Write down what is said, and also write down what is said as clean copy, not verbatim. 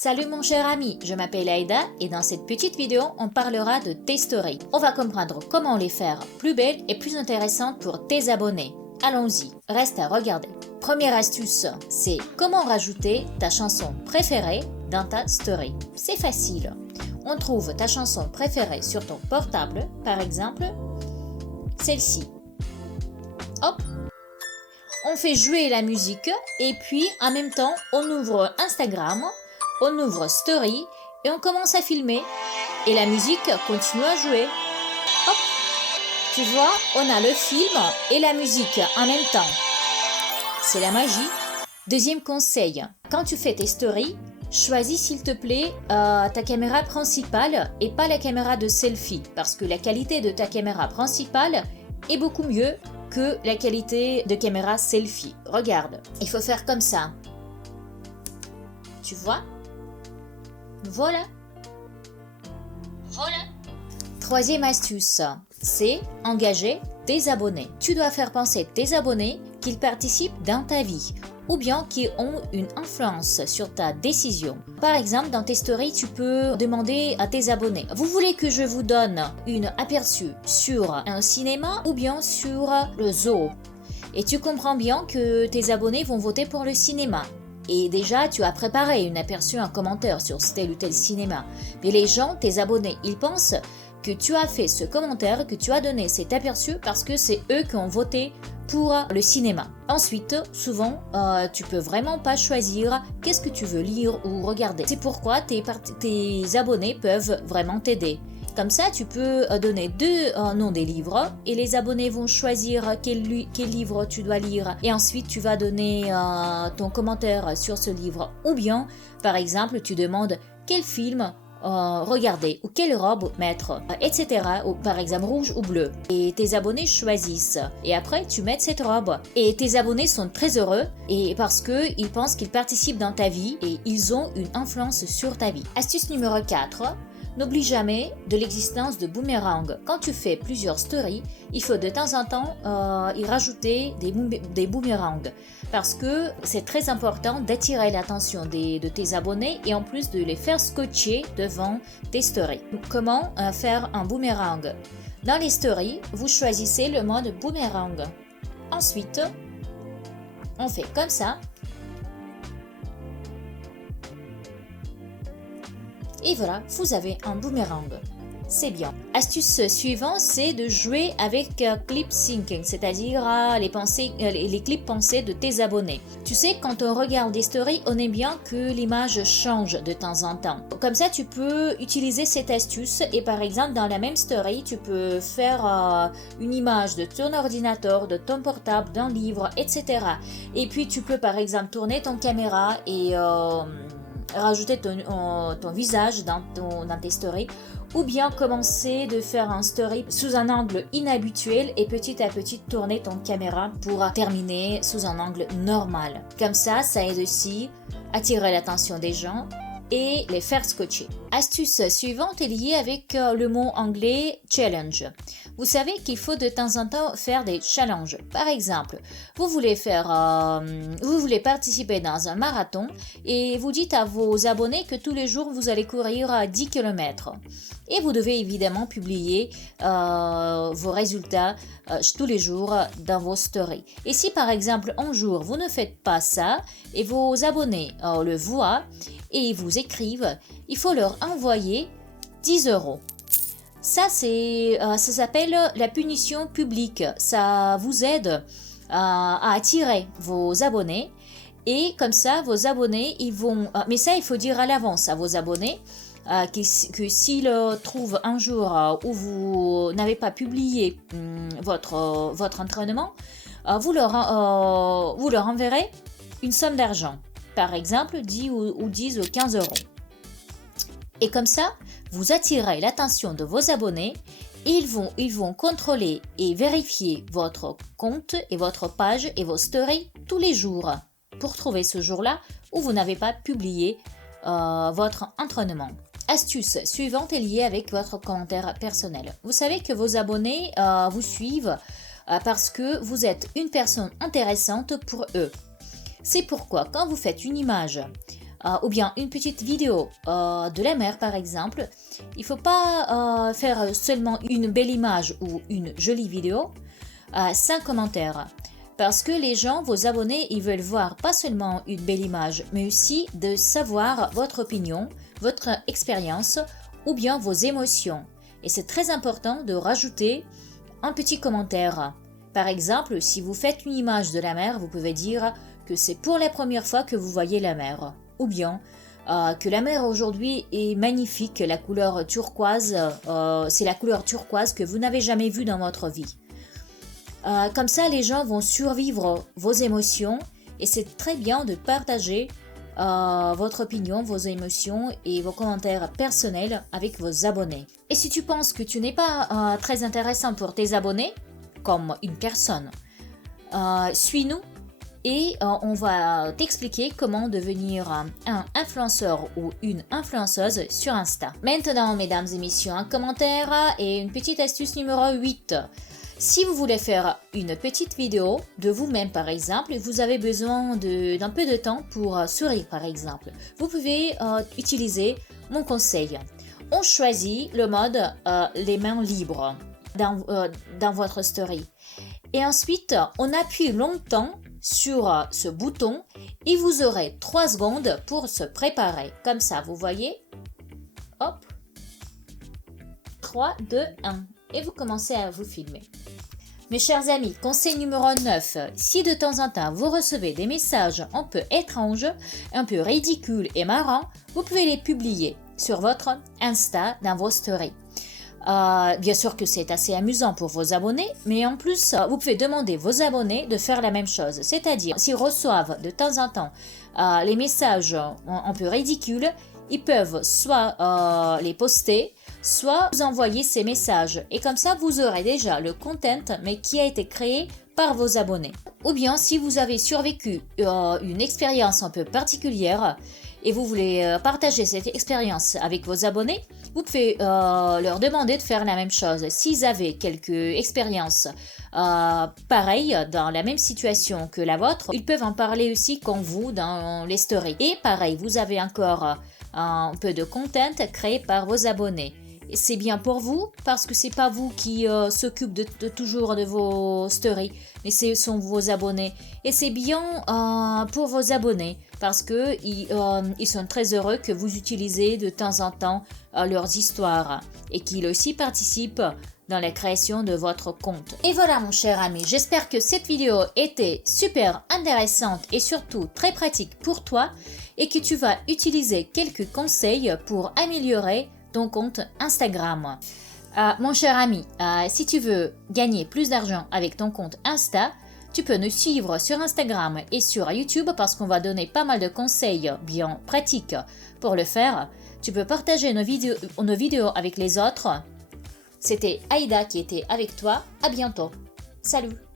Salut mon cher ami, je m'appelle Aïda et dans cette petite vidéo, on parlera de tes stories. On va comprendre comment les faire plus belles et plus intéressantes pour tes abonnés. Allons-y, reste à regarder. Première astuce, c'est comment rajouter ta chanson préférée dans ta story. C'est facile. On trouve ta chanson préférée sur ton portable, par exemple, celle-ci. Hop! On fait jouer la musique et puis en même temps, on ouvre Instagram, on ouvre Story et on commence à filmer. Et la musique continue à jouer. Hop! Tu vois, on a le film et la musique en même temps. C'est la magie. Deuxième conseil, quand tu fais tes stories, choisis s'il te plaît ta caméra principale et pas la caméra de selfie parce que la qualité de ta caméra principale est beaucoup mieux que la qualité de caméra selfie. Regarde, il faut faire comme ça. Tu vois? Voilà. Voilà. Troisième astuce, c'est engager tes abonnés. Tu dois faire penser tes abonnés qu'ils participent dans ta vie ou bien qu'ils ont une influence sur ta décision. Par exemple, dans tes stories, tu peux demander à tes abonnés, vous voulez que je vous donne une aperçu sur un cinéma ou bien sur le zoo? Et tu comprends bien que tes abonnés vont voter pour le cinéma. Et déjà, tu as préparé une aperçu, un commentaire sur tel ou tel cinéma. Mais les gens, tes abonnés, ils pensent que tu as fait ce commentaire, que tu as donné cet aperçu parce que c'est eux qui ont voté pour le cinéma. Ensuite, souvent, tu peux vraiment pas choisir qu'est-ce que tu veux lire ou regarder. C'est pourquoi tes abonnés peuvent vraiment t'aider. Comme ça, tu peux donner deux noms des livres et les abonnés vont choisir quel livre tu dois lire. Et ensuite, tu vas donner ton commentaire sur ce livre. Ou bien, par exemple, tu demandes quel film regarder ou quelle robe mettre, etc. Ou par exemple rouge ou bleu. Et tes abonnés choisissent. Et après, tu mets cette robe. Et tes abonnés sont très heureux et parce qu'ils pensent qu'ils participent dans ta vie et ils ont une influence sur ta vie. Astuce numéro 4. N'oublie jamais de l'existence de boomerangs. Quand tu fais plusieurs stories, il faut de temps en temps y rajouter des boomerangs parce que c'est très important d'attirer l'attention de tes abonnés et en plus de les faire scotcher devant tes stories. Comment faire un boomerang? Dans les stories, vous choisissez le mode boomerang. Ensuite, on fait comme ça. Et voilà, vous avez un boomerang. C'est bien. Astuce suivante, c'est de jouer avec clip syncing, c'est-à-dire les clips pensés de tes abonnés. Tu sais, quand on regarde des stories, on aime bien que l'image change de temps en temps. Comme ça, tu peux utiliser cette astuce et par exemple, dans la même story, tu peux faire une image de ton ordinateur, de ton portable, d'un livre, etc. Et puis, tu peux par exemple tourner ton caméra et rajouter ton visage dans tes stories ou bien commencer de faire un story sous un angle inhabituel et petit à petit tourner ton caméra pour terminer sous un angle normal. Comme ça aide aussi à attirer l'attention des gens et les faire scotcher. Astuce suivante est liée avec le mot anglais challenge. Vous savez qu'il faut de temps en temps faire des challenges. Par exemple, vous voulez participer dans un marathon et vous dites à vos abonnés que tous les jours vous allez courir 10 km. Et vous devez évidemment publier vos résultats tous les jours dans vos stories. Et si par exemple un jour vous ne faites pas ça et vos abonnés le voient et vous écrivent, il faut leur envoyer 10 €. Ça s'appelle la punition publique. Ça vous aide à attirer vos abonnés et comme ça vos abonnés ils vont. Mais ça il faut dire à l'avance à vos abonnés que s'ils trouvent un jour où vous n'avez pas publié votre entraînement, vous leur enverrez une somme d'argent. Par exemple 10 ou 10 ou 15 €. Et comme ça, vous attirez l'attention de vos abonnés et ils vont contrôler et vérifier votre compte et votre page et vos stories tous les jours pour trouver ce jour-là où vous n'avez pas publié votre entraînement. Astuce suivante est liée avec votre commentaire personnel. Vous savez que vos abonnés vous suivent parce que vous êtes une personne intéressante pour eux. C'est pourquoi quand vous faites une image ou bien une petite vidéo de la mer par exemple, il ne faut pas faire seulement une belle image ou une jolie vidéo sans commentaire. Parce que les gens, vos abonnés, ils veulent voir pas seulement une belle image, mais aussi de savoir votre opinion, votre expérience ou bien vos émotions. Et c'est très important de rajouter un petit commentaire. Par exemple, si vous faites une image de la mer, vous pouvez dire que c'est pour la première fois que vous voyez la mer. Ou bien que la mer aujourd'hui est magnifique, la couleur turquoise, c'est la couleur turquoise que vous n'avez jamais vue dans votre vie. Comme ça, les gens vont survivre vos émotions et c'est très bien de partager votre opinion, vos émotions et vos commentaires personnels avec vos abonnés. Et si tu penses que tu n'es pas très intéressant pour tes abonnés, comme une personne, suis-nous et on va t'expliquer comment devenir un influenceur ou une influenceuse sur Insta. Maintenant, mesdames et messieurs, un commentaire et une petite astuce numéro 8. Si vous voulez faire une petite vidéo de vous-même par exemple, et vous avez besoin d'un peu de temps pour sourire par exemple, vous pouvez utiliser mon conseil. On choisit le mode les mains libres dans votre story. Et ensuite, on appuie longtemps sur ce bouton et vous aurez 3 secondes pour se préparer. Comme ça, vous voyez. Hop. 3, 2, 1. Et vous commencez à vous filmer. Mes chers amis, conseil numéro 9. Si de temps en temps vous recevez des messages un peu étranges, un peu ridicules et marrants, vous pouvez les publier sur votre Insta dans vos stories. Bien sûr que c'est assez amusant pour vos abonnés, mais en plus, vous pouvez demander vos abonnés de faire la même chose. C'est-à-dire, s'ils reçoivent de temps en temps les messages un peu ridicules, ils peuvent soit les poster, soit vous envoyer ces messages. Et comme ça, vous aurez déjà le content, mais qui a été créé par vos abonnés. Ou bien, si vous avez survécu une expérience un peu particulière et vous voulez partager cette expérience avec vos abonnés, vous pouvez leur demander de faire la même chose. S'ils avaient quelques expériences pareilles dans la même situation que la vôtre, ils peuvent en parler aussi comme vous dans les stories. Et pareil, vous avez encore un peu de content créé par vos abonnés. C'est bien pour vous parce que c'est pas vous qui s'occupe de toujours de vos stories, mais ce sont vos abonnés. Et c'est bien pour vos abonnés parce que ils sont très heureux que vous utilisez de temps en temps leurs histoires et qu'ils aussi participent dans la création de votre compte. Et voilà mon cher ami, j'espère que cette vidéo était super intéressante et surtout très pratique pour toi et que tu vas utiliser quelques conseils pour améliorer ton compte Instagram. Mon cher ami, si tu veux gagner plus d'argent avec ton compte Insta, tu peux nous suivre sur Instagram et sur YouTube parce qu'on va donner pas mal de conseils bien pratiques pour le faire. Tu peux partager nos vidéos avec les autres. C'était Aïda qui était avec toi. À bientôt. Salut!